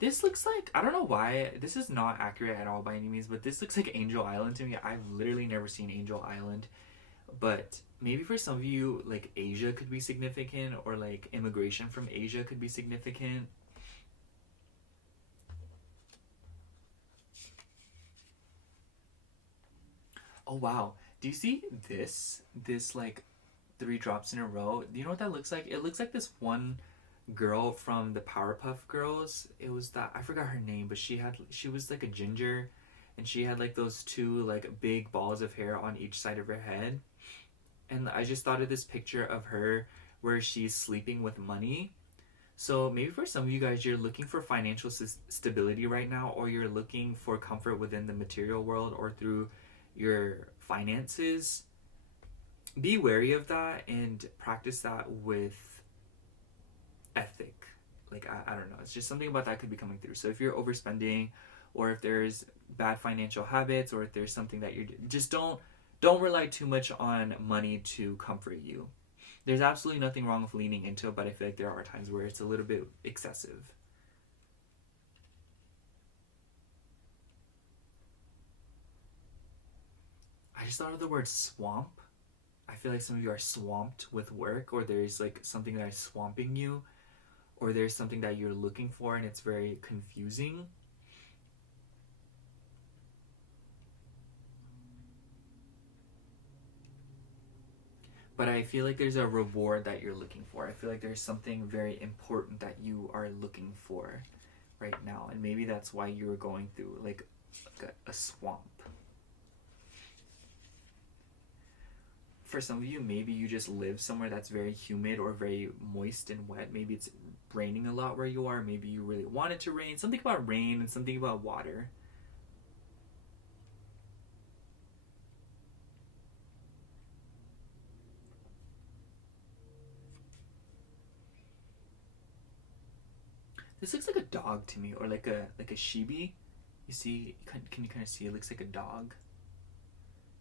This looks like, I don't know why, this is not accurate at all by any means, but this looks like Angel Island to me. I've literally never seen Angel Island, but maybe for some of you, like Asia could be significant, or like immigration from Asia could be significant. Oh wow, do you see this like 3 drops in a row? Do you know what that looks like? It looks like this one girl from the Powerpuff Girls. It was that, I forgot her name, but she was like a ginger, and she had like those 2 like big balls of hair on each side of her head. And I just thought of this picture of her where she's sleeping with money. So maybe for some of you guys, you're looking for financial stability right now, or you're looking for comfort within the material world or through your finances. Be wary of that and practice that with ethic. Like, I don't know. It's just something about that could be coming through. So if you're overspending, or if there's bad financial habits, or if there's something that you're just don't rely too much on money to comfort you. There's absolutely nothing wrong with leaning into it, but I feel like there are times where it's a little bit excessive. I just thought of the word swamp. I feel like some of you are swamped with work, or there's like something that is swamping you, or there's something that you're looking for and it's very confusing. But I feel like there's a reward that you're looking for. I feel like there's something very important that you are looking for right now, and maybe that's why you were going through like a swamp. For some of you, maybe you just live somewhere that's very humid or very moist and wet. Maybe it's raining a lot where you are. Maybe you really want it to rain. Something about rain and something about water. This looks like a dog to me, or like a shibi. You see, can you kind of see? It looks like a dog.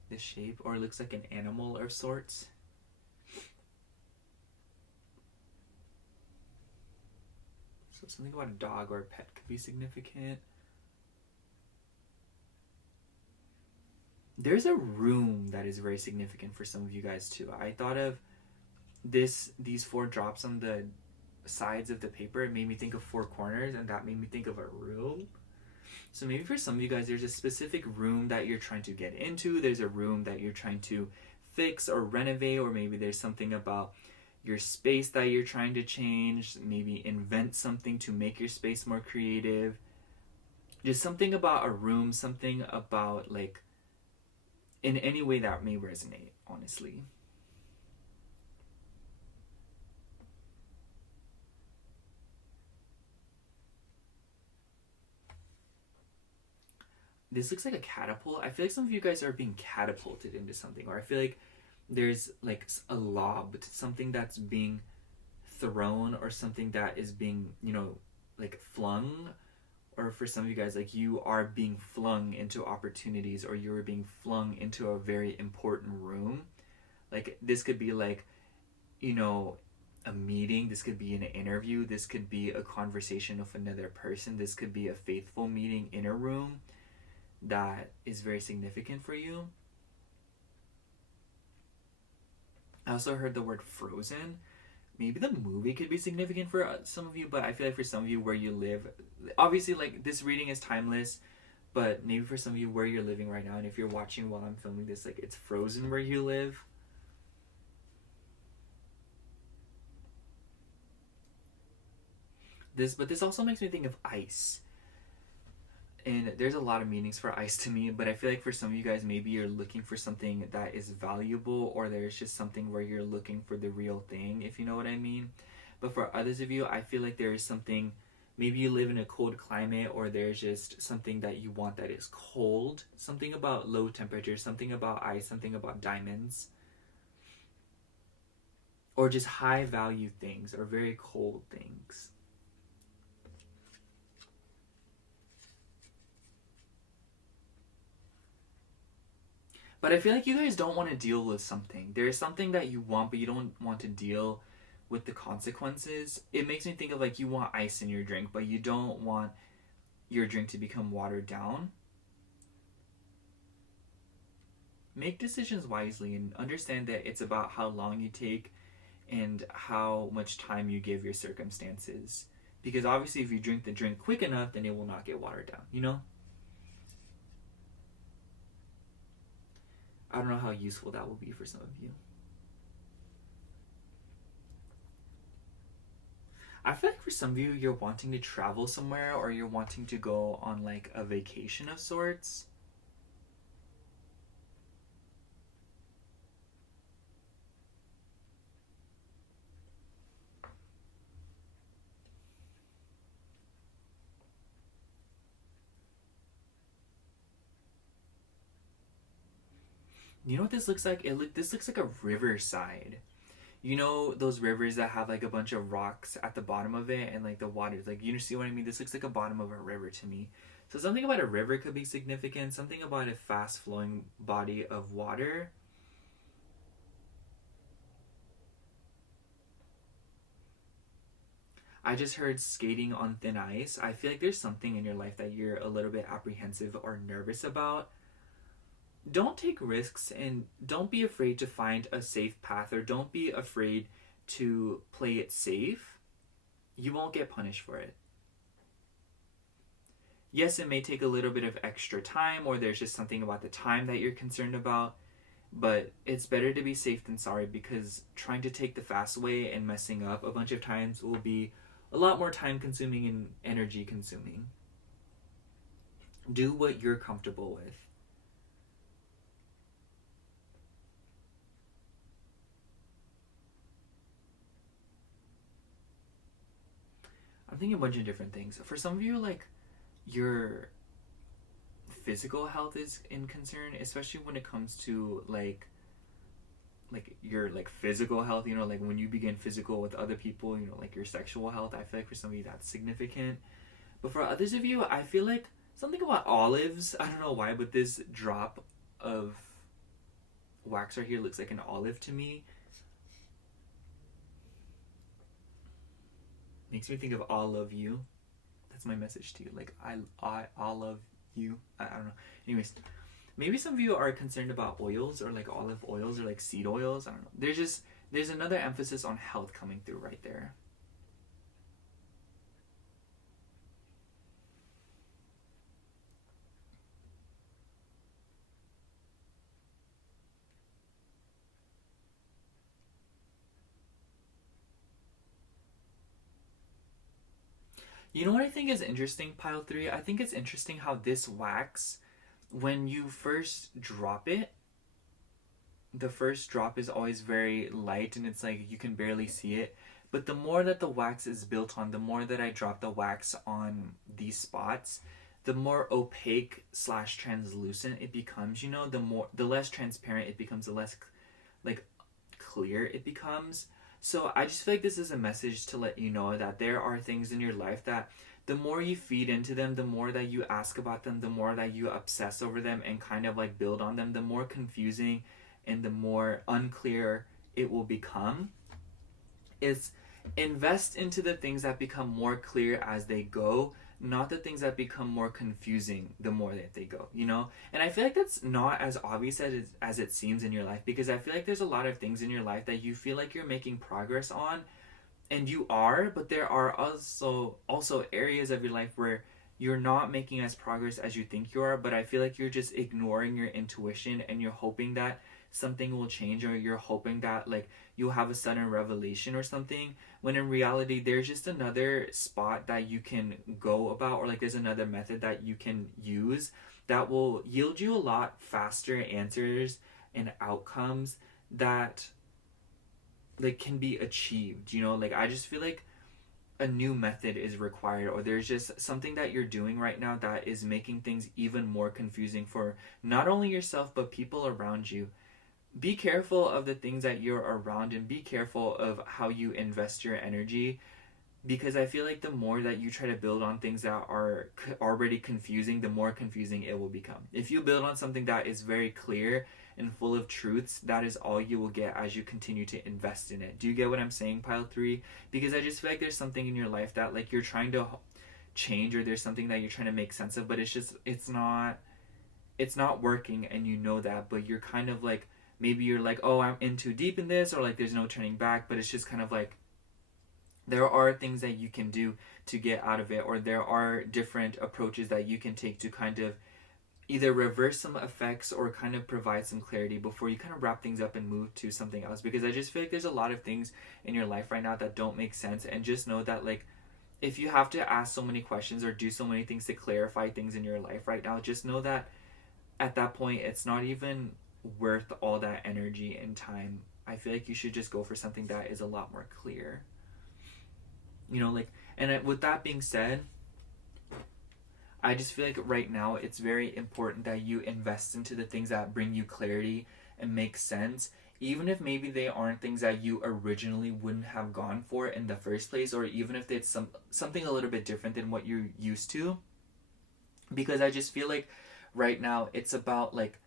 This shape, or it looks like an animal of sorts. So something about a dog or a pet could be significant. There's a room that is very significant for some of you guys too. I thought of these four drops on the sides of the paper. It made me think of four corners, and that made me think of a room. So maybe for some of you guys, there's a specific room that you're trying to get into. There's a room that you're trying to fix or renovate, or maybe there's something about your space that you're trying to change. Maybe invent something to make your space more creative. Just something about a room, something about like in any way that may resonate, honestly. This looks like a catapult. I feel like some of you guys are being catapulted into something, or I feel like there's like a lob, something that's being thrown, or something that is being, like flung. Or for some of you guys, like you are being flung into opportunities, or you're being flung into a very important room. Like this could be like, you know, a meeting. This could be an interview. This could be a conversation with another person. This could be a faithful meeting in a room that is very significant for you. I also heard the word frozen. Maybe the movie could be significant for some of you, but I feel like for some of you where you live, obviously like this reading is timeless, but maybe for some of you where you're living right now, and if you're watching while I'm filming this, like it's frozen where you live. But this also makes me think of ice. And there's a lot of meanings for ice to me, but I feel like for some of you guys, maybe you're looking for something that is valuable, or there's just something where you're looking for the real thing, if you know what I mean. But for others of you, I feel like there is something, maybe you live in a cold climate, or there's just something that you want that is cold, something about low temperature, something about ice, something about diamonds, or just high value things, or very cold things. But I feel like you guys don't want to deal with something. There is something that you want, but you don't want to deal with the consequences. It makes me think of like you want ice in your drink, but you don't want your drink to become watered down. Make decisions wisely and understand that it's about how long you take and how much time you give your circumstances. Because obviously, if you drink the drink quick enough, then it will not get watered down, you know? I don't know how useful that will be for some of you. I feel like for some of you, you're wanting to travel somewhere, or you're wanting to go on like a vacation of sorts. You know what this looks like? This looks like a riverside. You know those rivers that have like a bunch of rocks at the bottom of it and like the water. Like, you see what I mean? This looks like a bottom of a river to me. So something about a river could be significant. Something about a fast flowing body of water. I just heard skating on thin ice. I feel like there's something in your life that you're a little bit apprehensive or nervous about. Don't take risks and don't be afraid to find a safe path, or don't be afraid to play it safe. You won't get punished for it. Yes, it may take a little bit of extra time, or there's just something about the time that you're concerned about, but it's better to be safe than sorry, because trying to take the fast way and messing up a bunch of times will be a lot more time consuming and energy consuming. Do what you're comfortable with. I'm thinking a bunch of different things. For some of you, like, your physical health is in concern, especially when it comes to like your like physical health, like when you begin physical with other people, like your sexual health. I feel like for some of you that's significant. But for others of you, I feel like something about olives. I don't know why, but this drop of wax right here looks like an olive to me. Makes me think of all of you. That's my message to you. Like, I all love you. I don't know. Anyways, maybe some of you are concerned about oils, or like olive oils, or like seed oils. I don't know. There's another emphasis on health coming through right there. You know what I think is interesting, pile 3? I think it's interesting how this wax, when you first drop it, the first drop is always very light and it's like you can barely see it. But the more that the wax is built on, the more that I drop the wax on these spots, the more opaque slash translucent it becomes. The less transparent it becomes, the less like clear it becomes. So I just feel like this is a message to let you know that there are things in your life that the more you feed into them, the more that you ask about them, the more that you obsess over them and kind of like build on them, the more confusing and the more unclear it will become. Is invest into the things that become more clear as they go, not the things that become more confusing the more that they go, And I feel like that's not as obvious as it seems in your life, because I feel like there's a lot of things in your life that you feel like you're making progress on, and you are, but there are also areas of your life where you're not making as progress as you think you are, but I feel like you're just ignoring your intuition and you're hoping that something will change, or you're hoping that like you'll have a sudden revelation or something, when in reality there's just another spot that you can go about, or like there's another method that you can use that will yield you a lot faster answers and outcomes that like can be achieved. Like I just feel like a new method is required, or there's just something that you're doing right now that is making things even more confusing for not only yourself but people around you. Be careful of the things that you're around, and be careful of how you invest your energy, because I feel like the more that you try to build on things that are already confusing, the more confusing it will become. If you build on something that is very clear and full of truths, that is all you will get as you continue to invest in it. Do you get what I'm saying, pile 3? Because I just feel like there's something in your life that like you're trying to change, or there's something that you're trying to make sense of, but it's not working, and you know that, but you're kind of like, maybe you're like, oh, I'm in too deep in this, or like there's no turning back, but it's just kind of like there are things that you can do to get out of it, or there are different approaches that you can take to kind of either reverse some effects or kind of provide some clarity before you kind of wrap things up and move to something else. Because I just feel like there's a lot of things in your life right now that don't make sense, and just know that like if you have to ask so many questions or do so many things to clarify things in your life right now, just know that at that point it's not even worth all that energy and time. I feel like you should just go for something that is a lot more clear. With that being said, I just feel like right now it's very important that you invest into the things that bring you clarity and make sense, even if maybe they aren't things that you originally wouldn't have gone for in the first place, or even if it's something a little bit different than what you're used to. Because I just feel like right now it's about like,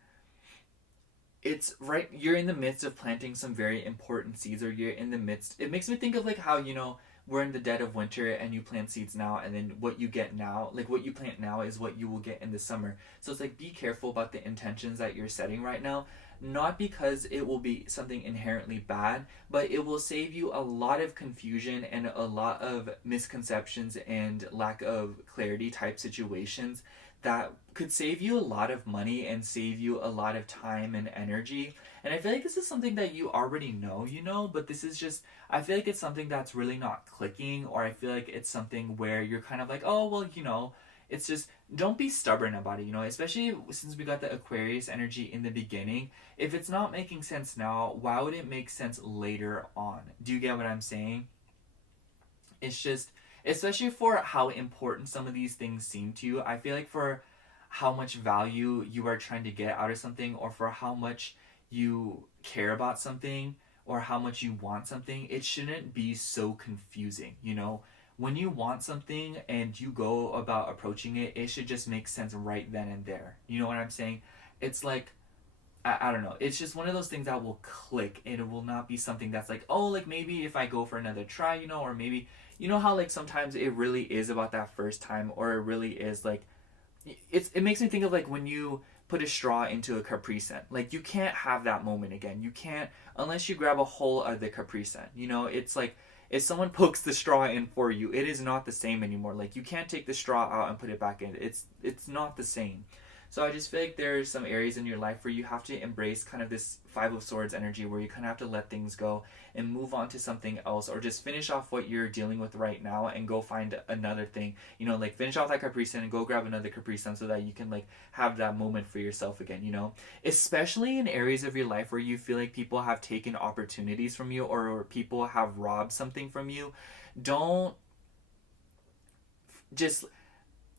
it's right, you're in the midst of planting some very important seeds, or you're in the midst, it makes me think of like how, we're in the dead of winter and you plant seeds now, and then what you get now, like what you plant now is what you will get in the summer. So it's like, be careful about the intentions that you're setting right now, not because it will be something inherently bad, but it will save you a lot of confusion and a lot of misconceptions and lack of clarity type situations that could save you a lot of money and save you a lot of time and energy. And I feel like this is something that you already know, but this is just, I feel like it's something that's really not clicking, or I feel like it's something where you're kind of like, oh, well, it's just, don't be stubborn about it, especially since we got the Aquarius energy in the beginning. If it's not making sense now, why would it make sense later on? Do you get what I'm saying? It's just, especially for how important some of these things seem to you, I feel like for how much value you are trying to get out of something, or for how much you care about something, or how much you want something, it shouldn't be so confusing, When you want something and you go about approaching it, it should just make sense right then and there. You know what I'm saying? It's like, I don't know. It's just one of those things that will click, and it will not be something that's like, oh, like maybe if I go for another try, or maybe, how like sometimes it really is about that first time, or it really is like, it makes me think of like when you put a straw into a Capri Sun. Like, you can't have that moment again. You can't, unless you grab a whole other Capri Sun. It's like, if someone pokes the straw in for you, it is not the same anymore. Like, you can't take the straw out and put it back in. It's not the same. So I just feel like there's some areas in your life where you have to embrace kind of this Five of Swords energy, where you kind of have to let things go and move on to something else, or just finish off what you're dealing with right now and go find another thing. Like finish off that Capri Sun and go grab another Capri Sun, so that you can like have that moment for yourself again, Especially in areas of your life where you feel like people have taken opportunities from you, or people have robbed something from you. Don't just,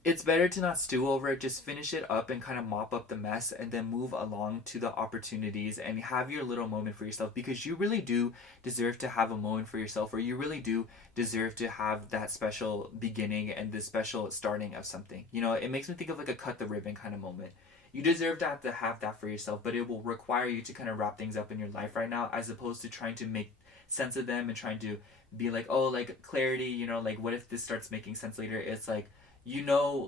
it's better to not stew over it. Just finish it up and kind of mop up the mess, and then move along to the opportunities and have your little moment for yourself, because you really do deserve to have a moment for yourself, or you really do deserve to have that special beginning and the special starting of something. It makes me think of like a cut the ribbon kind of moment. You deserve to have that for yourself, but it will require you to kind of wrap things up in your life right now, as opposed to trying to make sense of them and trying to be like, oh, like clarity, like what if this starts making sense later? It's like,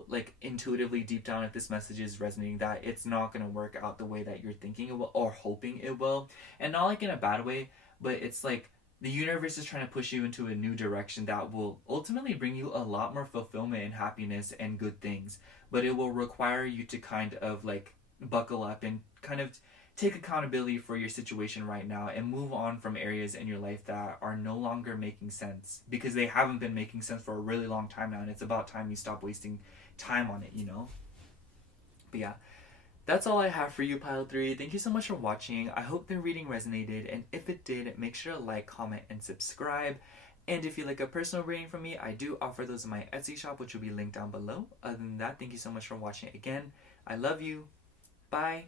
like intuitively deep down, if this message is resonating, that it's not going to work out the way that you're thinking it will, or hoping it will. And not like in a bad way, but it's like the universe is trying to push you into a new direction that will ultimately bring you a lot more fulfillment and happiness and good things. But it will require you to kind of like buckle up and kind of take accountability for your situation right now, and move on from areas in your life that are no longer making sense, because they haven't been making sense for a really long time now, and it's about time you stop wasting time on it. But yeah, that's all I have for you, Pile 3. Thank you so much for watching. I hope the reading resonated, and if it did, make sure to like, comment, and subscribe. And if you like a personal reading from me, I do offer those in my Etsy shop, which will be linked down below. Other than that, thank you so much for watching again. I love you. Bye.